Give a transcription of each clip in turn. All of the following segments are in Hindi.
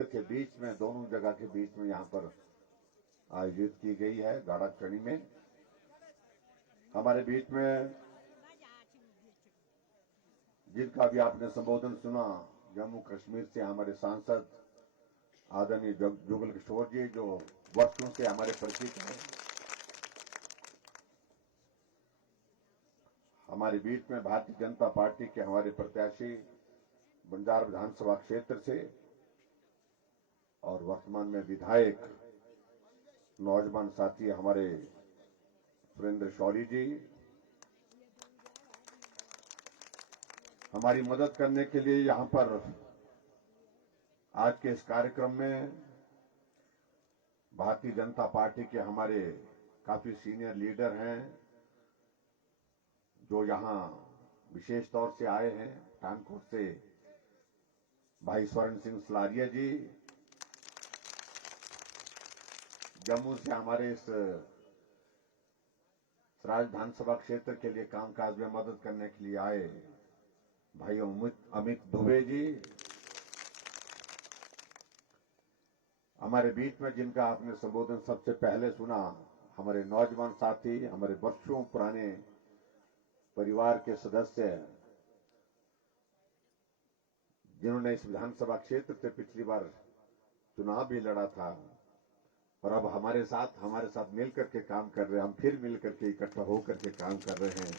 के बीच में, दोनों जगह के बीच में यहां पर आयोजित की गई है गाड़ाक्षणी में। हमारे बीच में जिनका भी आपने संबोधन सुना, जम्मू कश्मीर से हमारे सांसद आदरणीय जुगल किशोर जी, जो वर्षों से हमारे परिचित हैं। हमारे बीच में भारतीय जनता पार्टी के हमारे प्रत्याशी बंजार विधानसभा क्षेत्र से और वर्तमान में विधायक नौजवान साथी हमारे सुरेंद्र शौरी जी, हमारी मदद करने के लिए यहां पर आज के इस कार्यक्रम में भारतीय जनता पार्टी के हमारे काफी सीनियर लीडर हैं, जो यहां विशेष तौर से आए हैं। पठानकोट से भाई स्वर्ण सिंह सलारिया जी, जम्मू से हमारे इस सराज विधानसभा क्षेत्र के लिए कामकाज में मदद करने के लिए आए भाई अमित दुबे जी, हमारे बीच में जिनका आपने संबोधन सबसे पहले सुना, हमारे नौजवान साथी, हमारे वर्षों पुराने परिवार के सदस्य, जिन्होंने इस विधानसभा क्षेत्र से पिछली बार चुनाव भी लड़ा था और अब हमारे साथ मिलकर के काम कर रहे हैं। हम फिर मिलकर के इकट्ठा होकर के काम कर रहे हैं।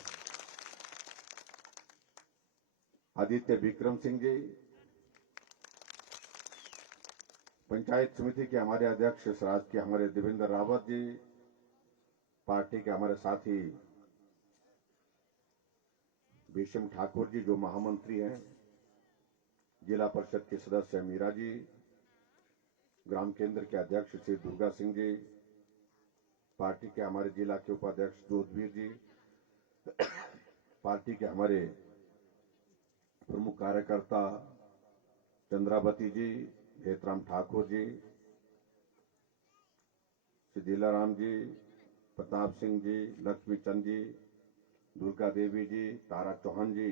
आदित्य विक्रम सिंह जी, पंचायत समिति के हमारे अध्यक्ष सराज के हमारे देवेंद्र रावत जी, पार्टी के हमारे साथी भीष्म ठाकुर जी, जो महामंत्री हैं, जिला परिषद के सदस्य मीरा जी, ग्राम केंद्र के अध्यक्ष श्री दुर्गा सिंह जी, पार्टी के हमारे जिला के उपाध्यक्ष जोधवीर जी, पार्टी के हमारे प्रमुख कार्यकर्ता चंद्रावती जी, हेतराम ठाकुर जी, श्री दिलाराम जी, प्रताप सिंह जी, लक्ष्मी चंद जी, दुर्गा देवी जी, तारा चौहान जी,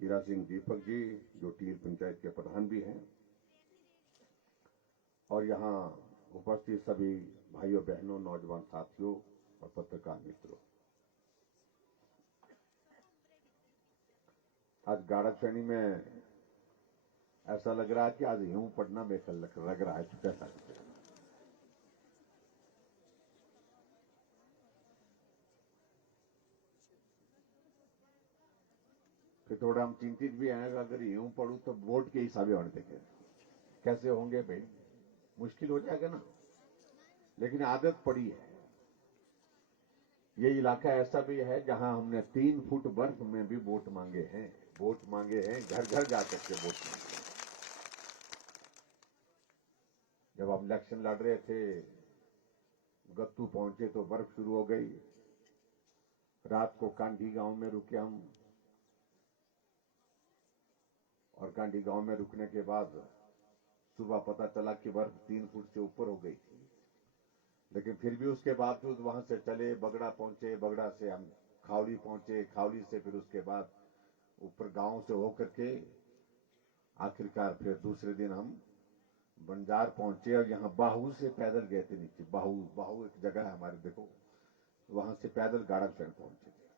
हीरा सिंह दीपक जी, जो टीर पंचायत के प्रधान भी हैं, और यहां उपस्थित सभी भाइयों बहनों, नौजवान साथियों और पत्रकार मित्रों। आज गाड़ाक्षणी में ऐसा लग रहा है कि आज यूं पढ़ना में लग रहा है कैसा फिर थोड़ा हम चिंतित भी हैं। अगर यूं पढ़ू तो वोट के हिसाबे होने देखे कैसे होंगे भाई, मुश्किल हो जाएगा ना। लेकिन आदत पड़ी है। ये इलाका ऐसा भी है जहां हमने 3 फुट बर्फ में भी वोट मांगे हैं, घर घर जाकर के वोट मांगे हैं। जब हम इलेक्शन लड़ रहे थे, गत्तू पहुंचे तो बर्फ शुरू हो गई। रात को कांडी गांव में रुके हम, और कांडी गांव में रुकने के बाद सुबह पता चला कि बर्फ 3 फुट से ऊपर हो गई थी। लेकिन फिर भी उसके बावजूद वहां से चले, बगड़ा पहुंचे, बगड़ा से हम खावली पहुंचे, खावली से फिर उसके बाद ऊपर गांव से होकर के आखिरकार फिर दूसरे दिन हम बंजार पहुंचे, और यहां बाहू से पैदल गए थे नीचे। बाहू एक जगह है हमारे, देखो, वहां से पैदल गाड़ाक्षण पहुंचे थे।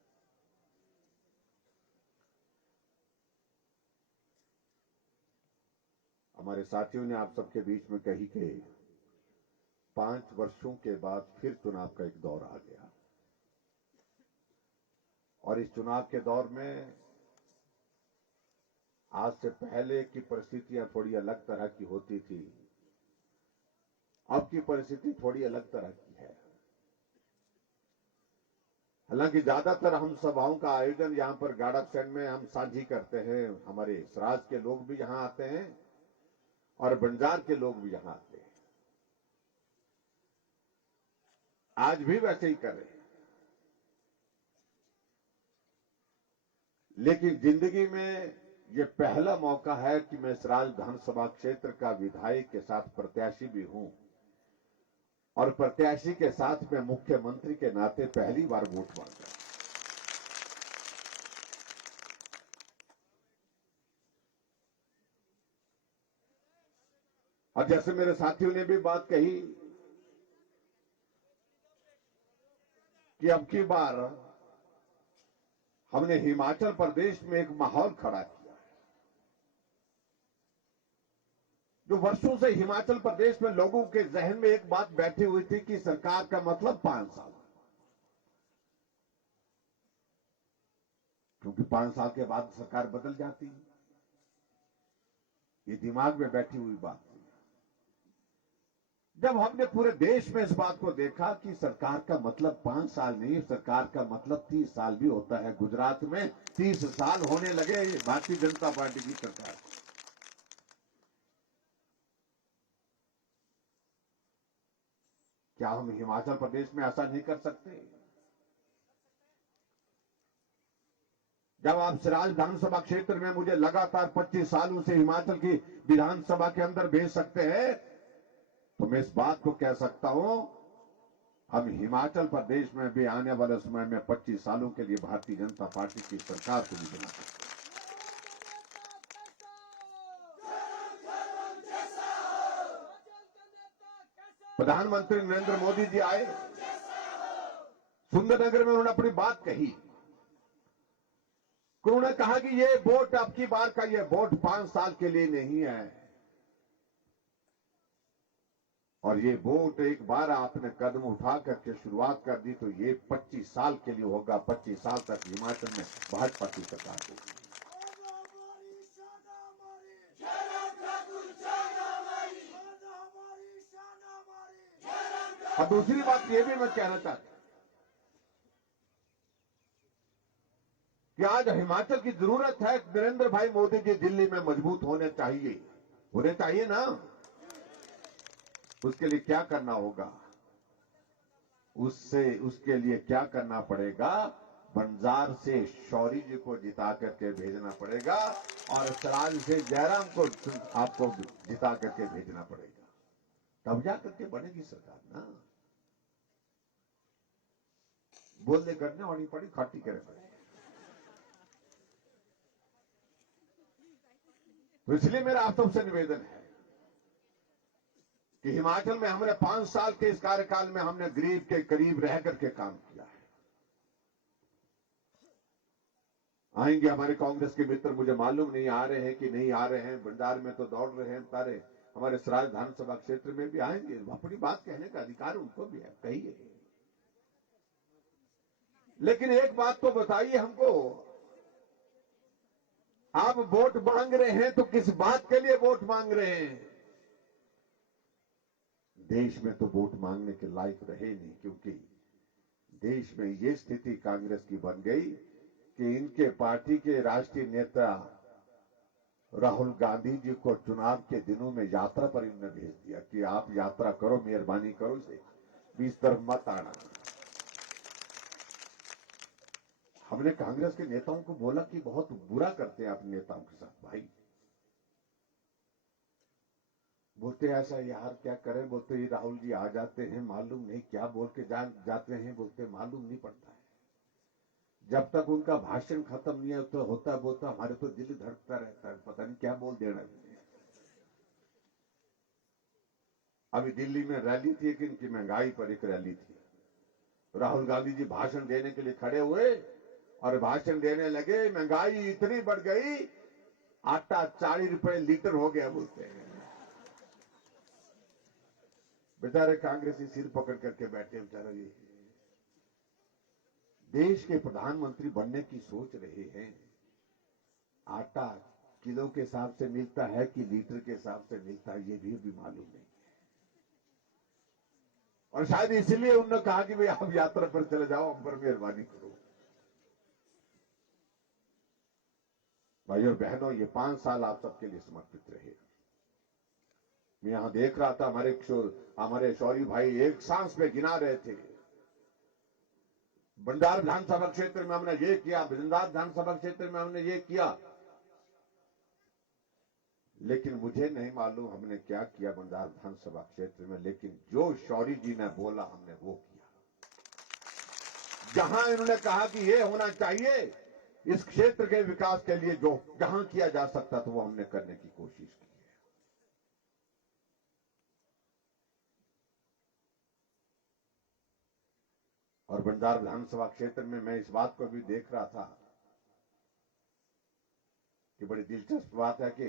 हमारे साथियों ने आप सबके बीच में कही कि 5 वर्षों के बाद फिर चुनाव का एक दौर आ गया, और इस चुनाव के दौर में आज से पहले की परिस्थितियां थोड़ी अलग तरह की होती थी। अब की परिस्थिति थोड़ी अलग तरह की है। हालांकि ज्यादातर हम सभाओं का आयोजन यहां पर गाड़ाक्षण में हम साझी करते हैं। हमारे सराज के लोग भी यहां आते हैं और बंजार के लोग भी यहां आते हैं। आज भी वैसे ही कर रहे हैं। लेकिन जिंदगी में यह पहला मौका है कि मैं सराज विधानसभा क्षेत्र का विधायक के साथ प्रत्याशी भी हूं, और प्रत्याशी के साथ में मुख्यमंत्री के नाते पहली बार वोट मांग रहा हूं। और जैसे मेरे साथियों ने भी बात कही कि अब की बार हमने हिमाचल प्रदेश में एक माहौल खड़ा किया है। जो वर्षों से हिमाचल प्रदेश में लोगों के जहन में एक बात बैठी हुई थी कि सरकार का मतलब 5 साल, क्योंकि 5 साल के बाद सरकार बदल जाती है। ये दिमाग में बैठी हुई बात थी। जब हमने पूरे देश में इस बात को देखा कि सरकार का मतलब 5 साल नहीं, सरकार का मतलब 30 साल भी होता है। गुजरात में 30 साल होने लगे भारतीय जनता पार्टी की सरकार। क्या हम हिमाचल प्रदेश में ऐसा नहीं कर सकते? जब आप सिराज विधानसभा क्षेत्र में मुझे लगातार 25 सालों से हिमाचल की विधानसभा के अंदर भेज सकते हैं, तो मैं इस बात को कह सकता हूं, हम हिमाचल प्रदेश में भी आने वाले समय में 25 सालों के लिए भारतीय जनता पार्टी की सरकार को भी बना सकते हैं। प्रधानमंत्री नरेंद्र मोदी जी आए, सुंदरनगर में उन्होंने अपनी बात कही। उन्होंने कहा कि ये वोट अब की बार का ये वोट 5 साल के लिए नहीं है, और ये वोट एक बार आपने कदम उठा करके शुरुआत कर दी तो ये 25 साल के लिए होगा। 25 साल तक हिमाचल में भाजपा की सरकार होगी। और दूसरी बात ये भी मैं कहना चाहता हूं कि आज हिमाचल की जरूरत है। नरेंद्र भाई मोदी जी दिल्ली में मजबूत होने चाहिए ना। उसके लिए क्या करना होगा? उसके लिए क्या करना पड़ेगा? बंजार से शौरी जी को जिता करके भेजना पड़ेगा और सराज से जयराम को आपको जिता करके भेजना पड़ेगा, तब जा करके बनेगी सरकार ना। बोलने करने वाली पड़ी खाटी करे पड़े। तो इसलिए मेरा आप सबसे निवेदन है कि हिमाचल में हमने 5 साल के इस कार्यकाल में हमने गरीब के करीब रह करके काम किया है। आएंगे हमारे कांग्रेस के मित्र, मुझे मालूम नहीं आ रहे हैं कि नहीं आ रहे हैं। बंजार में तो दौड़ रहे हैं सारे, हमारे सराज विधानसभा क्षेत्र में भी आएंगे। अपनी बात कहने का अधिकार उनको भी है, कहिए। लेकिन एक बात तो बताइए हमको, आप वोट मांग रहे हैं तो किस बात के लिए वोट मांग रहे हैं? देश में तो वोट मांगने के लायक रहे नहीं, क्योंकि देश में ये स्थिति कांग्रेस की बन गई कि इनके पार्टी के राष्ट्रीय नेता राहुल गांधी जी को चुनाव के दिनों में यात्रा पर इन्होंने भेज दिया कि आप यात्रा करो, मेहरबानी करो, इसे बीच तरफ मत आना। हमने कांग्रेस के नेताओं को बोला कि बहुत बुरा करते हैं अपने नेताओं के साथ भाई। बोलते ऐसा यार क्या करें, बोलते ये राहुल जी आ जाते हैं, मालूम नहीं क्या बोल के जाते हैं, बोलते मालूम नहीं पड़ता है। जब तक उनका भाषण खत्म नहीं होता बोलता हमारे तो दिल धड़कता रहता है, पता नहीं क्या बोल देना। अभी दिल्ली में रैली थी, कि इनकी महंगाई पर एक रैली थी। राहुल गांधी जी भाषण देने के लिए खड़े हुए और भाषण देने लगे, महंगाई इतनी बढ़ गई, आटा 40 रुपए लीटर हो गया बोलते हैं। बेचारे कांग्रेसी सिर पकड़ करके बैठे, बेचारे देश के प्रधानमंत्री बनने की सोच रहे हैं। आटा किलो के हिसाब से मिलता है कि लीटर के हिसाब से मिलता है, ये भी मालूम नहीं है। और शायद इसलिए उन्होंने कहा कि भाई आप यात्रा पर चले जाओ, हम पर मेहरबानी करो। भाई और बहनों, ये 5 साल आप सबके लिए समर्पित रहे। मैं यहां देख रहा था, हमारे शौरी भाई एक सांस में गिना रहे थे। बंजार विधानसभा क्षेत्र में हमने ये किया, बंजार विधानसभा क्षेत्र में हमने ये किया, लेकिन मुझे नहीं मालूम हमने क्या किया बंजार विधानसभा क्षेत्र में। लेकिन जो शौरी जी ने बोला हमने वो किया। जहां इन्होंने कहा कि ये होना चाहिए इस क्षेत्र के विकास के लिए, जो जहां किया जा सकता था वो हमने करने की कोशिश की है। और बंजार विधानसभा क्षेत्र में मैं इस बात को भी देख रहा था कि बड़ी दिलचस्प बात है कि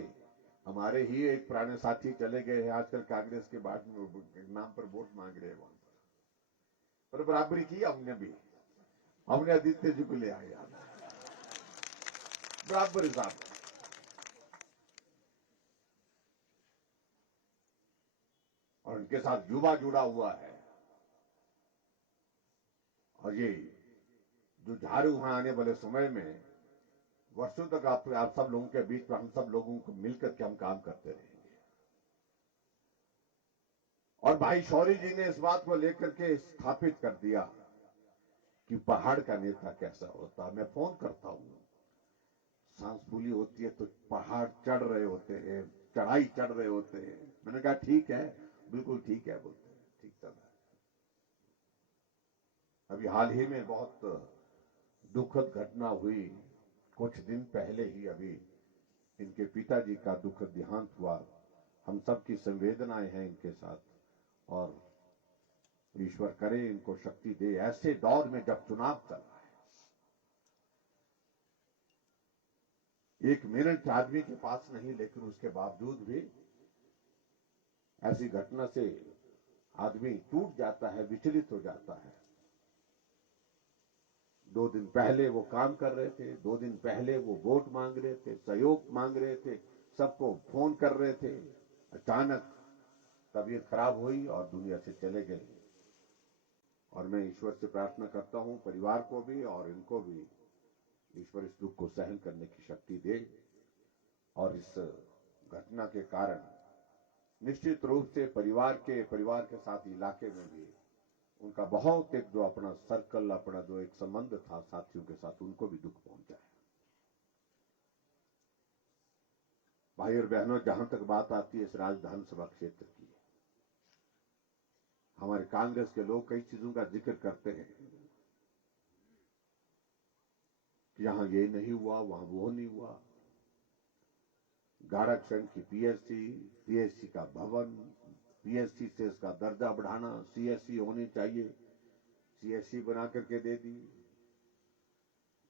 हमारे ही एक पुराने साथी चले गए हैं आजकल कांग्रेस के बाद नाम पर वोट मांग रहे हैं वहां पर बराबरी की हमने भी, हमने आदित्य जी को ले आए बराबर हिसाब। और उनके साथ युवा जुड़ा हुआ है और ये जो झाड़ू वहां आने वाले समय में वर्षों तक आप सब लोगों के बीच में हम सब लोगों को मिलकर के हम काम करते रहेंगे। और भाई शौरी जी ने इस बात को लेकर के स्थापित कर दिया कि पहाड़ का नेता कैसा होता है। मैं फोन करता हूं, सांस फूली होती है तो पहाड़ चढ़ रहे होते हैं, चढ़ाई चढ़ रहे होते हैं। मैंने कहा ठीक है, बिल्कुल ठीक है, बोलते हैं ठीक चल रहा है। अभी हाल ही में बहुत दुखद घटना हुई, कुछ दिन पहले ही अभी इनके पिताजी का दुखद देहांत हुआ। हम सबकी संवेदनाएं हैं इनके साथ और ईश्वर करे इनको शक्ति दे ऐसे दौर में जब चुनाव चल रहा है। एक मिनट आदमी के पास नहीं, लेकिन उसके बावजूद भी ऐसी घटना से आदमी टूट जाता है, विचलित हो जाता है। 2 दिन पहले वो काम कर रहे थे, 2 दिन पहले वो वोट मांग रहे थे, सहयोग मांग रहे थे, सबको फोन कर रहे थे। अचानक तबीयत खराब हुई और दुनिया से चले गए। और मैं ईश्वर से प्रार्थना करता हूं परिवार को भी और इनको भी ईश्वर इस दुख को सहन करने की शक्ति दे। और इस घटना के कारण निश्चित रूप से परिवार के साथ इलाके में भी उनका बहुत एक जो अपना सर्कल, अपना जो एक संबंध था साथियों के साथ, उनको भी दुख पहुंचा है। भाई और बहनों, जहां तक बात आती है इस विधानसभा क्षेत्र की, हमारे कांग्रेस के लोग कई चीजों का जिक्र करते हैं कि यहां ये नहीं हुआ, वहां वो नहीं हुआ। गाड़ाक्षण की पीएससी का भवन, पीएससी से इसका दर्जा बढ़ाना, सीएससी होनी चाहिए, सीएससी बना करके दे दी।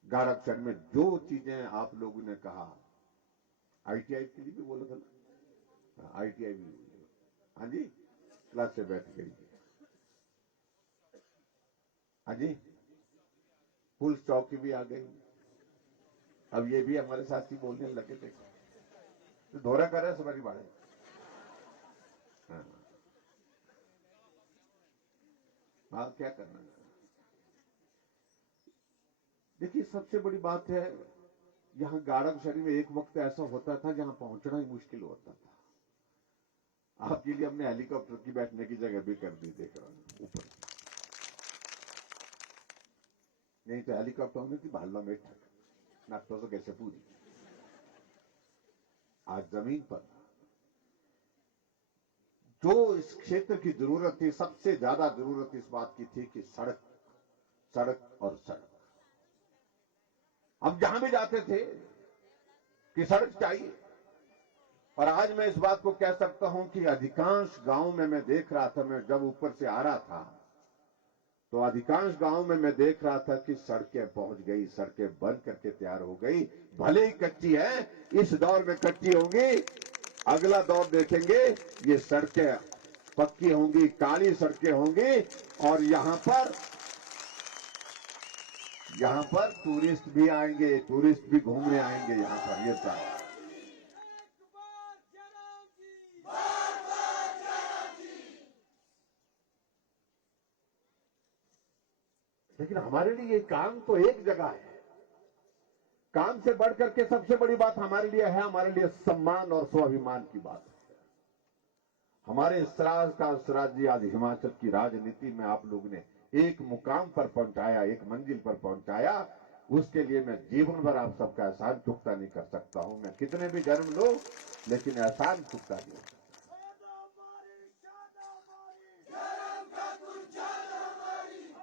गाड़ाक्षण में जो चीजें आप लोगों ने कहा, आईटीआई के लिए भी बोला था ना, आईटीआई भी बोली, हाँ जी, क्लास से बैठ गई। हाँ जी, पुलिस चौकी भी आ गई। अब ये भी हमारे साथी बोलने लगे थे तो धोरा कर रहे हैं सवारी बाड़े। हाँ, क्या करना है। देखिए, सबसे बड़ी बात है यहां गाड़ाक्षरी में एक वक्त ऐसा होता था जहां पहुंचना ही मुश्किल होता था। आपके लिए हमने हेलीकॉप्टर की बैठने की जगह भी कर दी, देख रहा हूं ऊपर। नहीं तो हेलीकॉप्टर होने की भाला में ठक नाटो से कैसे पूरी। आज जमीन पर जो इस क्षेत्र की जरूरत थी, सबसे ज्यादा जरूरत इस बात की थी कि सड़क, सड़क और सड़क। हम जहां भी जाते थे कि सड़क चाहिए। और आज मैं इस बात को कह सकता हूं कि अधिकांश गांव में मैं देख रहा था, मैं जब ऊपर से आ रहा था तो अधिकांश गांव में मैं देख रहा था कि सड़कें पहुंच गई, सड़कें बन करके तैयार हो गई। भले ही कच्ची है, इस दौर में कच्ची होंगी, अगला दौर देखेंगे ये सड़कें पक्की होंगी, काली सड़कें होंगी। और यहां पर टूरिस्ट भी आएंगे, टूरिस्ट भी घूमने आएंगे यहां पर। ये सारा लेकिन हमारे लिए ये काम तो एक जगह है। काम से बढ़कर के सबसे बड़ी बात हमारे लिए है, हमारे लिए सम्मान और स्वाभिमान की बात है। हमारे स्वराज का स्वराज जी आज हिमाचल की राजनीति में आप लोगों ने एक मुकाम पर पहुंचाया, एक मंजिल पर पहुंचाया। उसके लिए मैं जीवन भर आप सबका एहसान चुकता नहीं कर सकता हूं। मैं कितने भी जन्म लो, लेकिन एहसान चुकता नहीं हो सकता।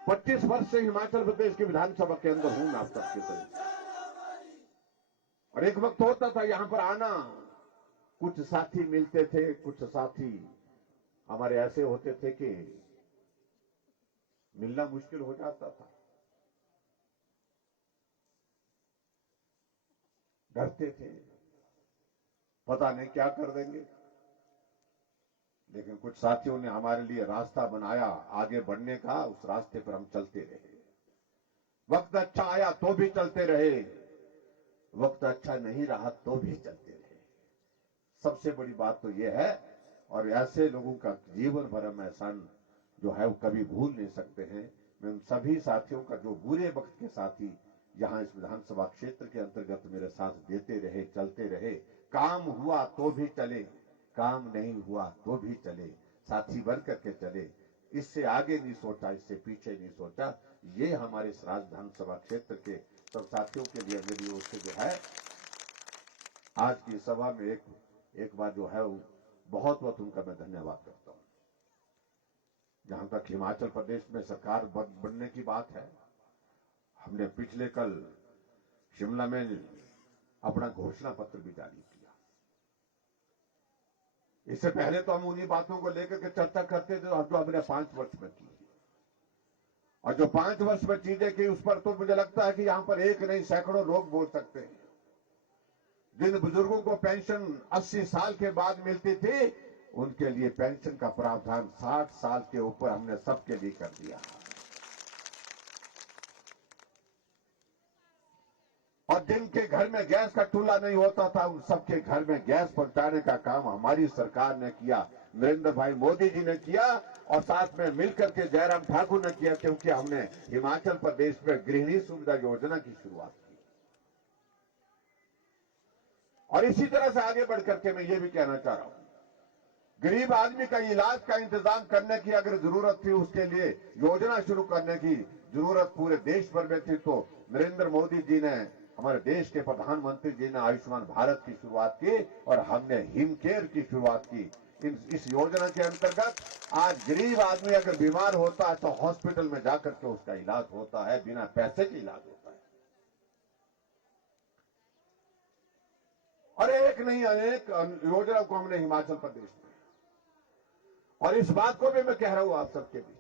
25 वर्ष से हिमाचल प्रदेश की विधानसभा के अंदर हूं मैं आप सबके साथ। और एक वक्त होता था यहां पर आना, कुछ साथी मिलते थे, कुछ साथी हमारे ऐसे होते थे कि मिलना मुश्किल हो जाता था, डरते थे, पता नहीं क्या कर देंगे। लेकिन कुछ साथियों ने हमारे लिए रास्ता बनाया आगे बढ़ने का, उस रास्ते पर हम चलते रहे। वक्त अच्छा आया तो भी चलते रहे, वक्त अच्छा नहीं रहा तो भी चलते रहे। सबसे बड़ी बात तो यह है, और ऐसे लोगों का जीवन भर हम एहसान जो है वो कभी भूल नहीं सकते हैं। मैं उन सभी साथियों का जो बुरे वक्त के साथी यहां इस विधानसभा क्षेत्र के अंतर्गत मेरे साथ देते रहे, चलते रहे, काम हुआ तो भी चले, काम नहीं हुआ तो भी चले, साथी बन करके चले, इससे आगे नहीं सोचा, इससे पीछे नहीं सोचा। ये हमारे इस विधानसभा क्षेत्र के सब साथियों के लिए मेरी ओर से जो है आज की सभा में एक बार जो है बहुत बहुत उनका मैं धन्यवाद करता हूं। जहां तक हिमाचल प्रदेश में सरकार बनने की बात है, हमने पिछले कल शिमला में अपना घोषणा पत्र भी जारी किया। इससे पहले तो हम उन्हीं बातों को लेकर के चर्चा करते थे जो हमने 5 वर्ष में की, और जो 5 वर्ष में चीजें की उस पर तो मुझे लगता है कि यहां पर एक नहीं सैकड़ों लोग बोल सकते हैं। जिन बुजुर्गों को पेंशन 80 साल के बाद मिलती थी, उनके लिए पेंशन का प्रावधान 60 साल के ऊपर हमने सबके लिए कर दिया। और जिनके घर में गैस का चूल्हा नहीं होता था, उन सबके घर में गैस पहुंचाने का काम हमारी सरकार ने किया, नरेंद्र भाई मोदी जी ने किया, और साथ में मिलकर के जयराम ठाकुर ने किया, क्योंकि हमने हिमाचल प्रदेश में गृहिणी सुविधा योजना की शुरुआत की। और इसी तरह से आगे बढ़ करके मैं ये भी कहना चाह रहा हूं, गरीब आदमी का इलाज का इंतजाम करने की अगर जरूरत थी, उसके लिए योजना शुरू करने की जरूरत पूरे देश भर में थी, तो नरेंद्र मोदी जी ने, हमारे देश के प्रधानमंत्री जी ने आयुष्मान भारत की शुरुआत की, और हमने हिमकेयर की शुरुआत की। इस योजना के अंतर्गत आज गरीब आदमी अगर बीमार होता है तो हॉस्पिटल में जाकर के उसका इलाज होता है, बिना पैसे के इलाज होता है। और एक नहीं अनेक योजना को हमने हिमाचल प्रदेश में, और इस बात को भी मैं कह रहा हूं आप सबके बीच में,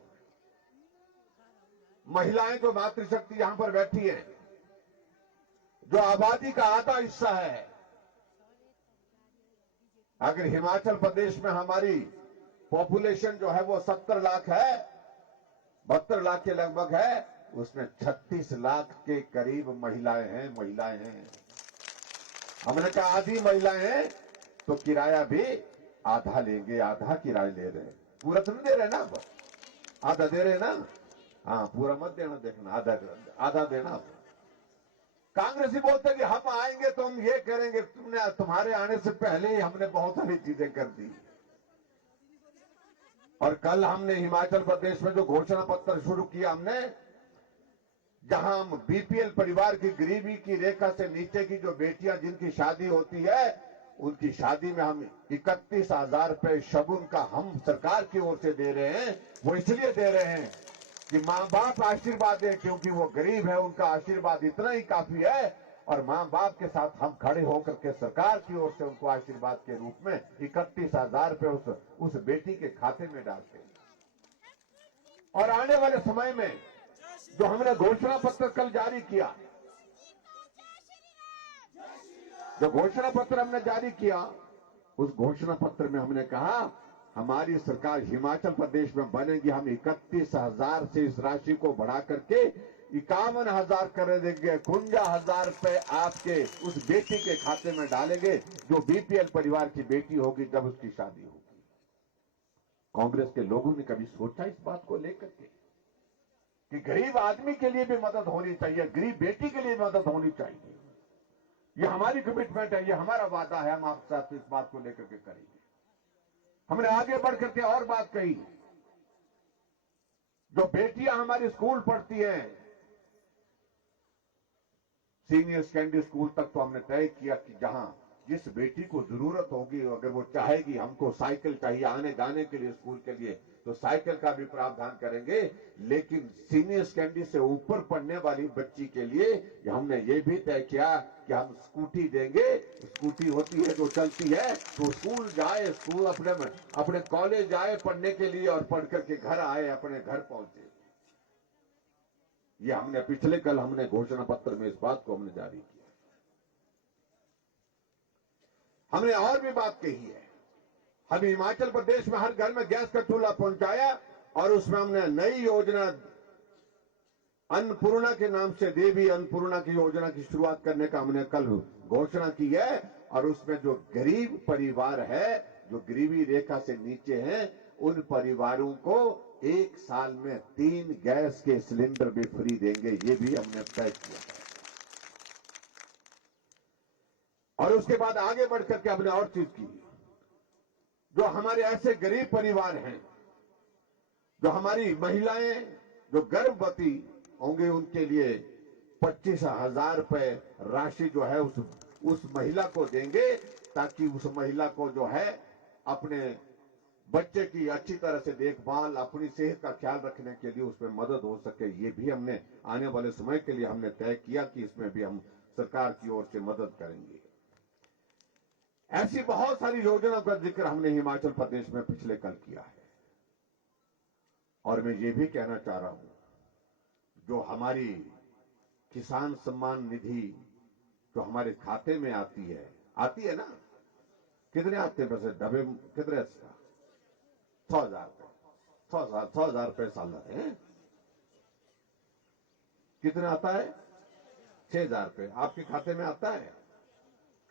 महिलाएं जो मातृशक्ति यहां पर बैठी है, जो आबादी का आधा हिस्सा है, अगर हिमाचल प्रदेश में हमारी पॉपुलेशन जो है वो 70 लाख है, 72 लाख के लगभग है, उसमें 36 लाख के करीब महिलाएं हैं। हमने कहा आधी महिलाएं हैं तो किराया भी आधा लेंगे, आधा किराया ले रहे हैं, पूरा तो नहीं दे रहे ना, आधा दे रहे ना, हाँ पूरा मत देना, देखना आधा देना। कांग्रेसी बोलते कि हम आएंगे तो हम ये करेंगे, तुम्हारे आने से पहले ही हमने बहुत सारी चीजें कर दी। और कल हमने हिमाचल प्रदेश में जो घोषणा पत्र शुरू किया हमने, जहां हम बीपीएल परिवार की गरीबी की रेखा से नीचे की जो बेटियां जिनकी शादी होती है, उनकी शादी में हम 31,000 रुपए शगुन का हम सरकार की ओर से दे रहे हैं। वो इसलिए दे रहे हैं कि मां बाप आशीर्वाद दें, क्योंकि वो गरीब है, उनका आशीर्वाद इतना ही काफी है, और मां बाप के साथ हम खड़े होकर के सरकार की ओर से उनको आशीर्वाद के रूप में 31,000 रुपए उस बेटी के खाते में डालते हैं। और आने वाले समय में जो हमने घोषणा पत्र कल जारी किया, जो घोषणा पत्र हमने जारी किया, उस घोषणा पत्र में हमने कहा हमारी सरकार हिमाचल प्रदेश में बनेगी, हम 31,000 से इस राशि को बढ़ा करके 51,000 कर देंगे। 51,000 रुपए आपके उस बेटी के खाते में डालेंगे जो बीपीएल परिवार की बेटी होगी जब उसकी शादी होगी। कांग्रेस के लोगों ने कभी सोचा इस बात को लेकर के कि गरीब आदमी के लिए भी मदद होनी चाहिए, गरीब बेटी के लिए मदद होनी चाहिए? ये हमारी कमिटमेंट है, ये हमारा वादा है, हम आपके साथ इस बात को लेकर के करेंगे। हमने आगे बढ़ करके और बात कही, जो बेटियां हमारी स्कूल पढ़ती हैं, सीनियर सेकेंडरी स्कूल तक, तो हमने तय किया कि जहां जिस बेटी को जरूरत होगी, अगर वो चाहेगी हमको साइकिल चाहिए आने जाने के लिए स्कूल के लिए, तो साइकिल का भी प्रावधान करेंगे। लेकिन सीनियर सेकेंडरी से ऊपर पढ़ने वाली बच्ची के लिए हमने ये भी तय किया कि हम स्कूटी देंगे। स्कूटी होती है जो चलती है, तो स्कूल जाए, स्कूल अपने कॉलेज जाए पढ़ने के लिए, और पढ़ करके घर आए, अपने घर पहुंचे। ये हमने पिछले कल हमने घोषणा पत्र में इस बात को हमने जारी किया। हमने और भी बात कही है। हम हिमाचल प्रदेश में हर घर में गैस का चूल्हा पहुंचाया और उसमें हमने नई योजना अन्नपूर्णा के नाम से देवी अन्नपूर्णा की योजना की शुरुआत करने का हमने कल घोषणा की है। और उसमें जो गरीब परिवार है, जो गरीबी रेखा से नीचे हैं, उन परिवारों को 1 साल में 3 गैस के सिलेंडर भी फ्री देंगे, ये भी हमने तय किया है। और उसके बाद आगे बढ़कर के हमने और चीज की, जो हमारे ऐसे गरीब परिवार हैं, जो हमारी महिलाएं जो गर्भवती होंगे, उनके लिए 25,000 रुपए राशि जो है उस महिला को देंगे, ताकि उस महिला को जो है अपने बच्चे की अच्छी तरह से देखभाल, अपनी सेहत का ख्याल रखने के लिए उसमें मदद हो सके। ये भी हमने आने वाले समय के लिए हमने तय किया कि इसमें भी हम सरकार की ओर से मदद करेंगे। ऐसी बहुत सारी योजनाओं का जिक्र हमने हिमाचल प्रदेश में पिछले कल किया है। और मैं ये भी कहना चाह रहा हूं, जो हमारी किसान सम्मान निधि जो हमारे खाते में आती है ना, कितने आते हैं पैसे? डबे कितने? 100,000 रुपए, 100,000 रुपए साल है। कितने आता है? 6,000 रुपए आपके खाते में आता है।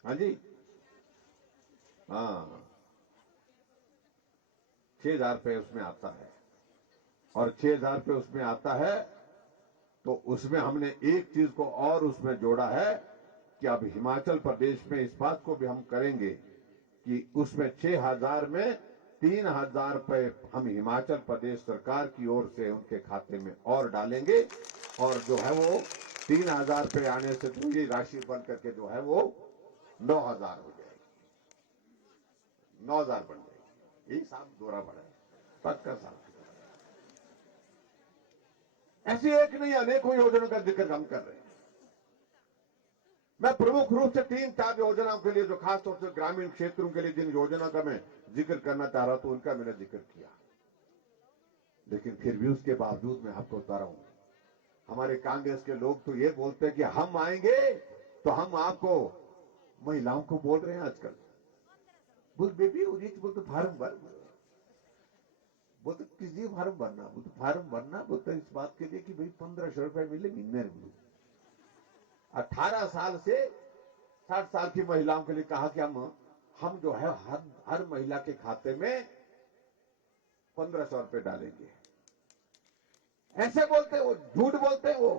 हाँ जी, हाँ, 6,000 रुपए उसमें आता है। और 6,000 रुपए उसमें आता है तो उसमें हमने एक चीज को और उसमें जोड़ा है कि अब हिमाचल प्रदेश में इस बात को भी हम करेंगे कि उसमें 6,000 में 3,000 रुपए हम हिमाचल प्रदेश सरकार की ओर से उनके खाते में और डालेंगे। और जो है वो 3,000 रुपए आने से पूरी राशि बन करके जो है वो 9,000 हो जाएगी, 9,000 बन जाएगी। एक साथ दोहरा बढ़ा है, पक्का साथ। ऐसी एक नहीं अनेकों योजनाओं का जिक्र हम कर रहे हैं। मैं प्रमुख रूप से 3-4 योजनाओं के लिए, जो खास तौर से ग्रामीण क्षेत्रों के लिए जिन योजना का मैं जिक्र करना चाह रहा था, उनका मैंने जिक्र किया। लेकिन फिर भी उसके बावजूद मैं आपको बता रहा हूं, हमारे कांग्रेस के लोग तो ये बोलते हैं कि हम आएंगे तो हम आपको, महिलाओं को बोल रहे हैं आजकल, बोल बेबी बोल तो फार्म भर, वो तो किस लिए फार्म भरना, वो तो फार्म भरना वो तो इस बात के लिए कि भाई 1,500 रुपए मिले महीने में। 18 साल से 60 साल की महिलाओं के लिए कहा कि हम जो है हर महिला के खाते में 1,500 रुपए डालेंगे। ऐसे बोलते वो, झूठ बोलते वो।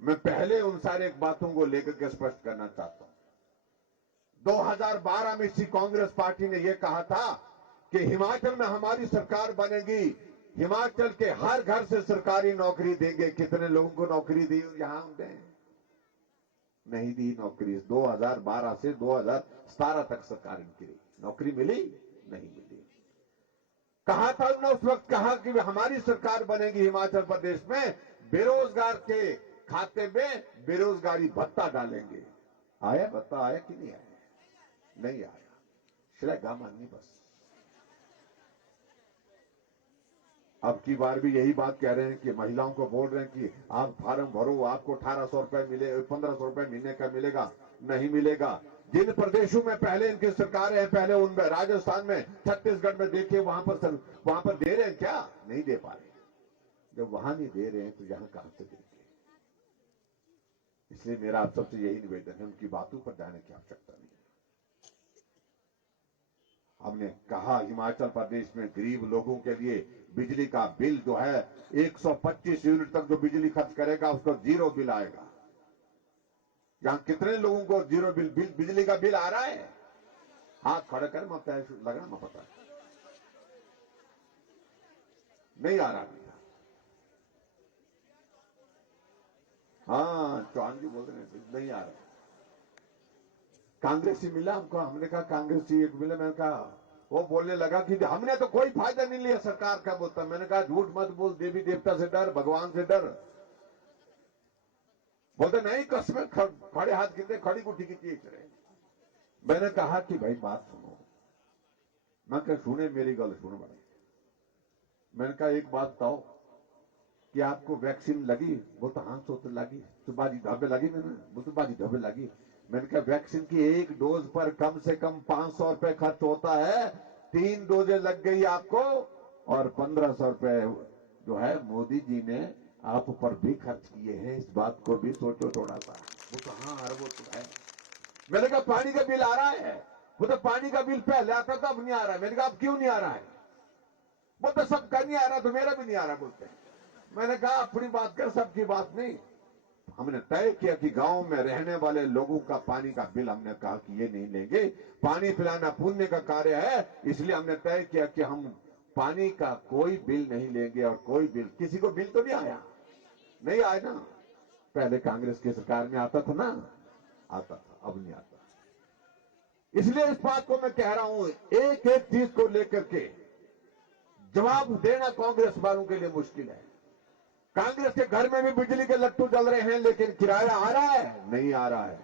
मैं पहले उन सारे बातों को लेकर के स्पष्ट करना चाहता हूं। 2012 में इसी कांग्रेस पार्टी ने यह कहा था कि हिमाचल में हमारी सरकार बनेगी, हिमाचल के हर घर से सरकारी नौकरी देंगे। कितने लोगों को नौकरी दी यहां हमने? नहीं दी नौकरी। 2012 से 2017 तक सरकार इनकी रही, नौकरी मिली नहीं मिली। कहा था उन्होंने उस वक्त, कहा कि हमारी सरकार बनेगी हिमाचल प्रदेश में, बेरोजगार के खाते में बेरोजगारी भत्ता डालेंगे। आया भत्ता? आया कि नहीं आया? नहीं आया। श्रेगा माननी बस। अब की बार भी यही बात कह रहे हैं कि महिलाओं को बोल रहे हैं कि आप फार्म भरो, आपको 1,800 रुपए मिले, 1,500 रुपए महीने का मिलेगा। नहीं मिलेगा। जिन प्रदेशों में पहले इनकी सरकारें हैं, पहले उनमें राजस्थान में, छत्तीसगढ़ में देखिए, वहां पर दे रहे हैं क्या? नहीं दे पा रहे। जब वहां नहीं दे रहे हैं तो यहां कहां से देंगे? इसलिए मेरा आप सबसे यही निवेदन है, उनकी बातों पर जाने की आवश्यकता नहीं। हमने कहा हिमाचल प्रदेश में गरीब लोगों के लिए बिजली का बिल जो है 125 यूनिट तक जो बिजली खर्च करेगा उसको 0 बिल आएगा। यहां कितने लोगों को 0 बिजली का बिल आ रहा है? हाथ खड़े कर, मैं लगना मैं पता नहीं आ रहा। हाँ, चौहान जी बोल रहे हैं नहीं आ रहा। कांग्रेस ही मिला हमको, हमने कहा कांग्रेस ही एक मिले। मैंने कहा, वो बोलने लगा कि हमने तो कोई फायदा नहीं लिया सरकार का। बोलता, मैंने कहा झूठ मत बोल, देवी देवता से डर, भगवान से डर। बोलते नहीं, कसम खड़े हाथ गिरते, खड़ी गुठी की चीज रहे। मैंने कहा कि भाई बात सुनो। मैं कहा सुने, मेरी गल सुनो बड़े। मैंने कहा एक बात बताओ, कि आपको वैक्सीन लगी? वो तो हाँ सोच लगी, तो बाजी ढाबे लगी मैंने, वो तो बाजी ढाबे लगी। मैंने कहा वैक्सीन की एक डोज पर कम से कम 500 रुपए खर्च होता है, 3 डोजें लग गई आपको और 1500 रुपए जो है मोदी जी ने आप पर भी खर्च किए हैं, इस बात को भी सोचो थोड़ा सा। वो तो हाँ अरे वो तो है। मैंने कहा पानी का बिल आ रहा है, वो तो पानी का बिल पहले आता था अब नहीं आ रहा है। मैंने कहा अब क्यों नहीं आ रहा है? वो तो सबका नहीं आ रहा तो मेरा भी नहीं आ रहा बोलते हैं। मैंने कहा अपनी बात कर, सबकी बात नहीं। हमने तय किया कि गांव में रहने वाले लोगों का पानी का बिल हमने कहा कि ये नहीं लेंगे। पानी पिलाना पुण्य का कार्य है, इसलिए हमने तय किया कि हम पानी का कोई बिल नहीं लेंगे। और कोई बिल, किसी को बिल तो नहीं आया? नहीं आया ना। पहले कांग्रेस की सरकार में आता था ना, आता था, अब नहीं आता। इसलिए इस बात को मैं कह रहा हूं, एक एक चीज को लेकर के जवाब देना कांग्रेस वालों के लिए मुश्किल है। कांग्रेस के घर में भी बिजली के लट्टू जल रहे हैं, लेकिन किराया आ रहा है? नहीं आ रहा है।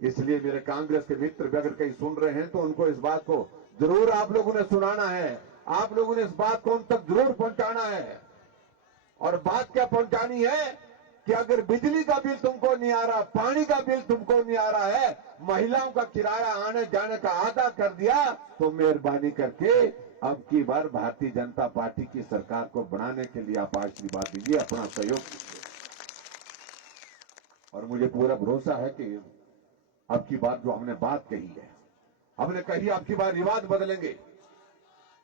इसलिए मेरे कांग्रेस के मित्र भी अगर कहीं सुन रहे हैं तो उनको इस बात को जरूर आप लोगों ने सुनाना है, आप लोगों ने इस बात को उन तक जरूर पहुंचाना है। और बात क्या पहुंचानी है कि अगर बिजली का बिल तुमको नहीं आ रहा, पानी का बिल तुमको नहीं आ रहा है, महिलाओं का किराया आने जाने का आधा कर दिया, तो मेहरबानी करके अब की बार भारतीय जनता पार्टी की सरकार को बनाने के लिए आप आशीर्वाद दीजिए, अपना सहयोग दीजिए। और मुझे पूरा भरोसा है कि अब की बार जो हमने बात कही है, हमने कही अब की बार रिवाज बदलेंगे।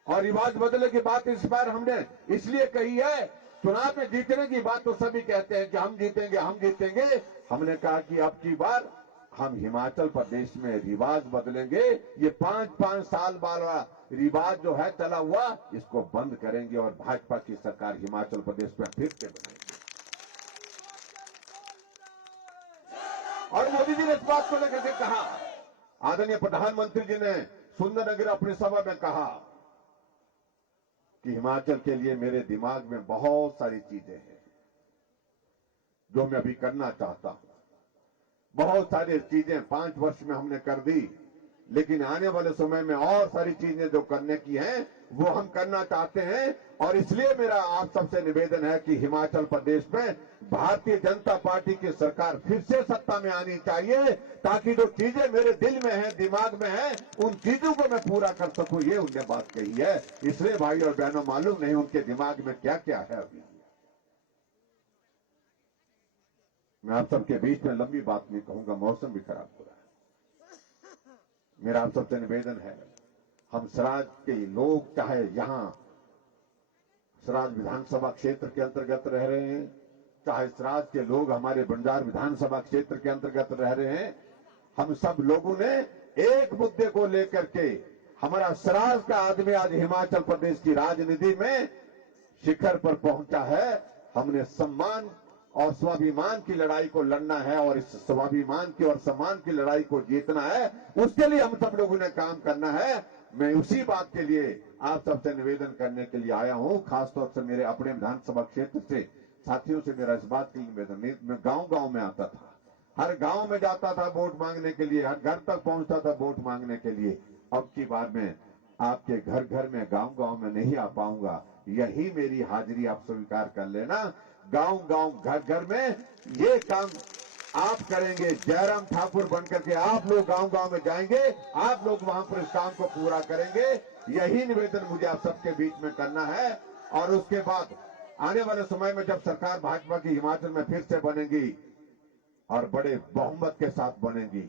और रिवाज बदलने की बात इस बार हमने इसलिए कही है, चुनाव में जीतने की बात तो सभी कहते हैं कि हम जीतेंगे हम जीतेंगे। हमने कहा कि अब की बार हम हिमाचल प्रदेश में रिवाज बदलेंगे। ये 5-5 साल वाला रिवाज जो है चला हुआ, इसको बंद करेंगे और भाजपा की सरकार हिमाचल प्रदेश में फिर से बनाएंगे। और मोदी जी ने इस बात को लेकर के कहा, आदरणीय प्रधानमंत्री जी ने सुंदरनगर अपनी सभा में कहा कि हिमाचल के लिए मेरे दिमाग में बहुत सारी चीजें हैं जो मैं अभी करना चाहता हूं। बहुत सारी चीजें 5 वर्ष में हमने कर दी, लेकिन आने वाले समय में और सारी चीजें जो करने की हैं वो हम करना चाहते हैं। और इसलिए मेरा आप सबसे निवेदन है कि हिमाचल प्रदेश में भारतीय जनता पार्टी की सरकार फिर से सत्ता में आनी चाहिए, ताकि जो चीजें मेरे दिल में हैं, दिमाग में हैं, उन चीजों को मैं पूरा कर सकूं। ये उनने बात कही है। इसलिए भाई और बहनों, मालूम नहीं उनके दिमाग में क्या क्या है। अभी मैं आप सबके बीच में लंबी बात नहीं कहूंगा, मौसम भी खराब हो रहा है। मेरा आप सबसे निवेदन है, हम सराज के लोग चाहे यहां सराज विधानसभा क्षेत्र के अंतर्गत रह रहे हैं, चाहे सराज के लोग हमारे बंजार विधानसभा क्षेत्र के अंतर्गत रह रहे हैं, हम सब लोगों ने एक मुद्दे को लेकर के, हमारा सराज का आदमी आज हिमाचल प्रदेश की राजनीति में शिखर पर पहुंचा है। हमने सम्मान और स्वाभिमान की लड़ाई को लड़ना है और इस स्वाभिमान की और सम्मान की लड़ाई को जीतना है। उसके लिए हम सब लोगों ने काम करना है। मैं उसी बात के लिए आप सबसे निवेदन करने के लिए आया हूं। खासतौर से मेरे अपने विधानसभा क्षेत्र से साथियों से मेरा इस बात की निवेदन, मैं गांव-गांव में आता था, हर गांव में जाता था वोट मांगने के लिए, हर घर तक पहुंचता था वोट मांगने के लिए। अब की बार में आपके घर घर में, गांव-गांव में नहीं आ पाऊंगा। यही मेरी हाजिरी आप स्वीकार कर लेना। गांव-गांव, घर-घर में ये काम आप करेंगे। जयराम ठाकुर बनकर के आप लोग गांव-गांव में जाएंगे, आप लोग वहां पर इस काम को पूरा करेंगे। यही निवेदन मुझे आप सबके बीच में करना है। और उसके बाद आने वाले समय में जब सरकार भाजपा की हिमाचल में फिर से बनेगी और बड़े बहुमत के साथ बनेगी,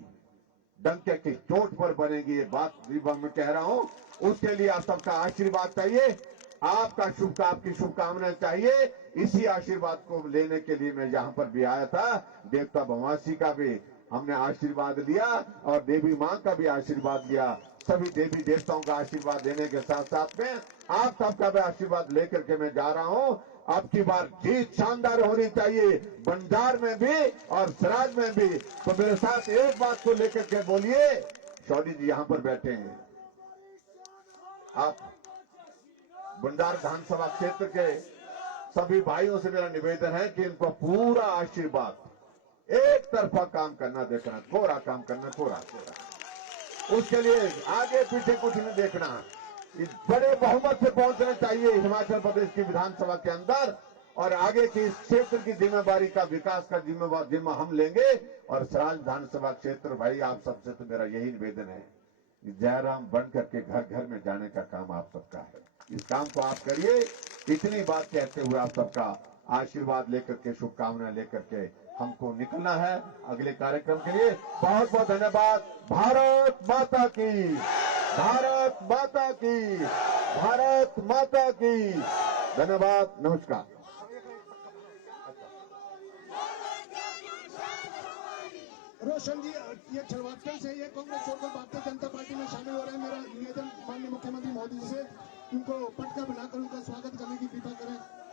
डंके की चोट पर बनेगी, ये बात मैं कह रहा हूं, उसके लिए आप सबका आशीर्वाद चाहिए, आपकी शुभकामनाएं चाहिए। इसी आशीर्वाद को लेने के लिए मैं यहां पर भी आया था। देवता भवासी का भी हमने आशीर्वाद लिया और देवी मां का भी आशीर्वाद लिया। सभी देवी देवताओं का आशीर्वाद देने के साथ साथ में आप सबका भी आशीर्वाद लेकर के मैं जा रहा हूं। अब की बार जीत शानदार होनी चाहिए, बंजार में भी और सराज में भी। तो मेरे साथ एक बात को लेकर के बोलिए। शौरी जी यहां पर बैठे हैं, आप बंजार विधानसभा क्षेत्र के सभी भाइयों से मेरा निवेदन है कि इनको पूरा आशीर्वाद, एक तरफा काम करना देखना, कोरा काम करना, कोरा। उसके लिए आगे पीछे कुछ नहीं देखना, इस बड़े बहुमत से पहुंचना चाहिए हिमाचल प्रदेश की विधानसभा के अंदर। और आगे की इस क्षेत्र की जिम्मेवारी का विकास का जिम्मा हम लेंगे। और सराज विधानसभा क्षेत्र भाई आप सबसे तो मेरा यही निवेदन है कि जयराम बन करके घर घर में जाने का काम आप सबका है। इस काम को आप करिए। इतनी बात कहते हुए आप सबका आशीर्वाद लेकर के शुभकामनाएं लेकर के हमको निकलना है अगले कार्यक्रम के लिए। बहुत बहुत धन्यवाद। भारत माता की, भारत माता की, भारत माता की। धन्यवाद, नमस्कार। रोशन जी, ये छलवाटकर से ये कांग्रेस छोड़कर भारतीय जनता पार्टी में शामिल हो रहे हैं। मेरा निवेदन माननीय मुख्यमंत्री मोदी जी से उनको पटका बनाकर उनका स्वागत करने की कृपा करें।